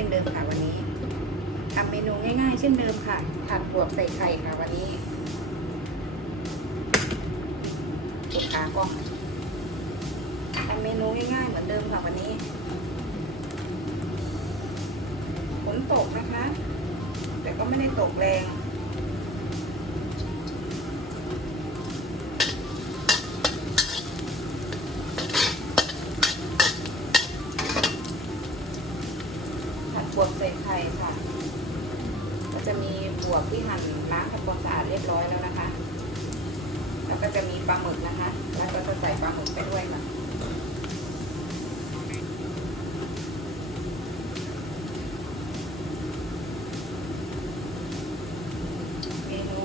ช่นเดิมค่ะวันนี้ทำเมนูง่ายๆ เช่นเดิมค่ะผัดบวบใส่ไข่ค่ะวันนี้ลูกค้าก็ทำเมนูง่ายๆเหมือนเดิมค่ะวันนี้ฝนตกนะคะ แต่ก็ไม่ได้ตกแรง วบที่หั่นล้างทำความสะอาดเรียบร้อยแล้วนะคะ แล้วก็จะมีปลาหมึกนะคะ แล้วก็จะใส่ปลาหมึกไปด้วยค่ะเมนู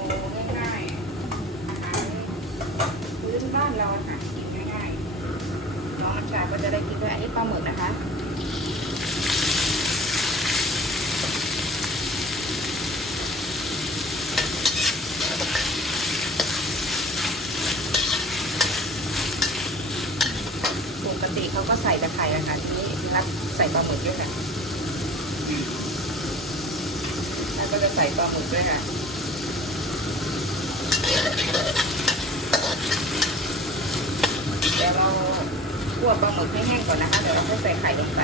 ง่ายๆอาหารพื้นบ้านเราค่ะกินง่ายๆน้องน้ำชาก็จะได้กินด้วยอันนี้ปลาหมึกนะคะ ป ก็ใส่ตะไคร้อะคะทีนี้นัดใส่ปลาหมึกด้วยค่ะแล้วก็จะใส่ปลาหมึกด้วยค่ะเดี๋ยวเราคั่วปลาหมึกให้แห้งก่อนนะคะเดี๋ยวเราค่อยใส่ไข่ลงไป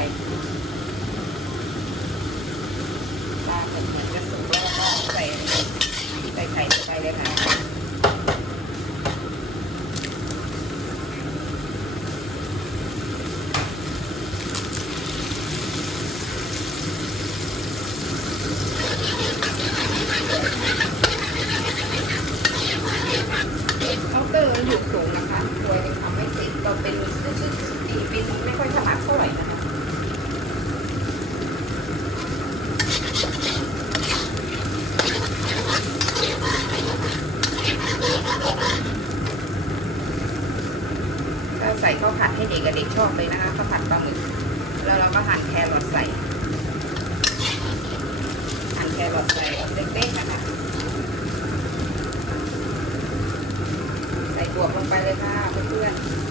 ปลาหมึกเหมือนจะสุกแล้วก็ใส่ใส่ไข่ลงไปเลยค่ะ เคาน์เตอร์มันอยู่สูงนะคะตัวยังทำไม่เสร็จเราเป็นชื่อดีเป็นไม่ค่อยถนัดเท่าไหร่นะคะ ก็ใส่ข้าวผั เด็กชอบเลยนะคะข้าวผัดปลาหมึกแล้วเราก็หั่นแครอทใส่ หั่นแครอทใส่เล็กๆนะคะใส่บวกลงไปเลยค่ะเพื่อนๆ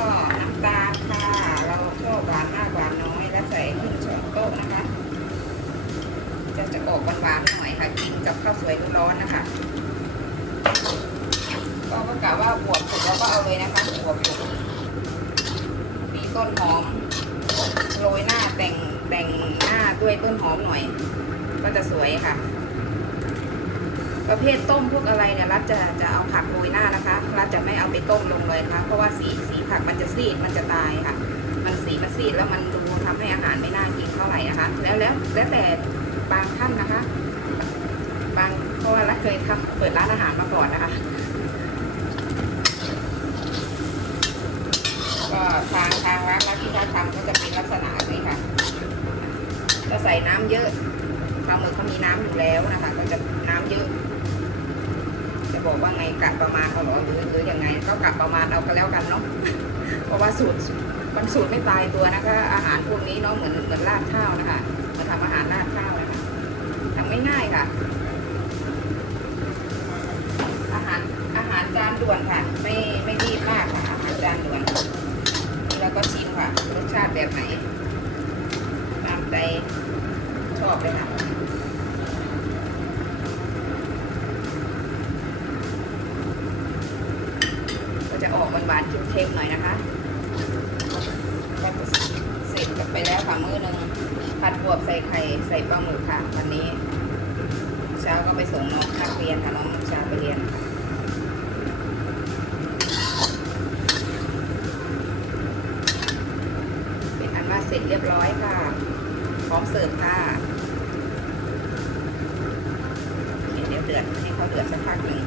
ก็น้ำตาลค่ะ เราชอบหวานมากหวานน้อย แล้วใส่ครึ่งช้อนโต๊ะนะคะ จะจะออกหวานๆหน่อยค่ะ กินกับข้าวสวยร้อนๆนะคะ ก็ก็กะว่าบวบสุกแล้วก็เอาเลยนะคะบวบสุกมีต้นหอมโรยหน้าแต่งแต่งหน้าด้วยต้นหอมหน่อย ก็จะสวยค่ะ ประเภทต้มพวกอะไรเนี่ยรัฐจะจะเอาผักโรยหน้านะคะรัฐจะไม่เอาไปต้มลงเลยนะคะ เพราะว่าสีสีผักมันจะซีดมันจะตายค่ะ มันสีมันซีดแล้วมันดูทำให้อาหารไม่น่ากินเท่าไหร่นะคะ แล้วแล้วแล้วแต่บางท่านนะคะ บางเพราะว่ารัฐเคยทำเปิดร้านอาหารมาก่อนนะคะก็ทางทางร้านที่เขาทำก็จะเป็นลักษณะนี้ค่ะจะใส่น้ำเยอะปลาหมึกเขามีน้ำอยู่แล้วนะคะ ก็จะน้ำเยอะ จะบอกว่าไงกะประมาณเอาหรอหรือหรือยังไง ก็กะประมาณเอาก็แล้วกันเนาะเพราะว่าสูตรมันสูตรไม่ตายตัวนะคะอาหารพวกนี้เนาะเหมือนเหมือนราดข้าวนะคะมาทำอาหารราดข้าวนะคะทำง่ายๆค่ะ อาหารอาหารจานด่วนค่ะ ไม่ไม่รีบมากค่ะอาหารจานด่วนแล้วก็ชิมค่ะรสชาติแบบไหนตามใจชอบเลยค่ะ ก็จะออก หวานๆเค็มๆหน่อยนะคะก็จะเสร็จกันไปแล้วค่ะมื้อหนึ่งผัดบวบใส่ไข่ใส่ปลาหมึกค่ะ วันนี้ เช้าก็ไปส่งน้องนักเรียนค่ะน้องชาไปเรียนเป็นอันว่าเสร็จเรียบร้อยค่ะ พร้อมเสิร์ฟค่ะเดี๋ยวเดือดให้เขาเดือดสักพักหนึ่ง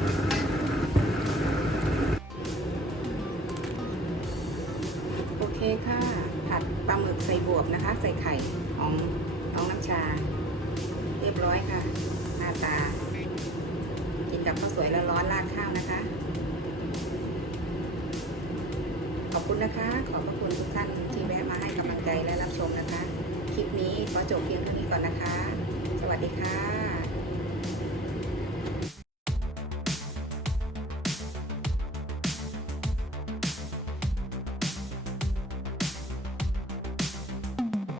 คค่ะ ผัดปลาหมึกใส่บวบนะคะ ใส่ไข่ของน้องน้ำชา เรียบร้อยค่ะ หน้าตา กินกับข้าวสวยแล้วร้อนราดข้าวนะคะ ขอบคุณนะคะ ขอบพระคุณทุกท่านที่แวะมาให้กำลังใจและรับชมนะคะ คลิปนี้ขอจบเพียงเท่านี้ก่อนนะคะ สวัสดีค่ะ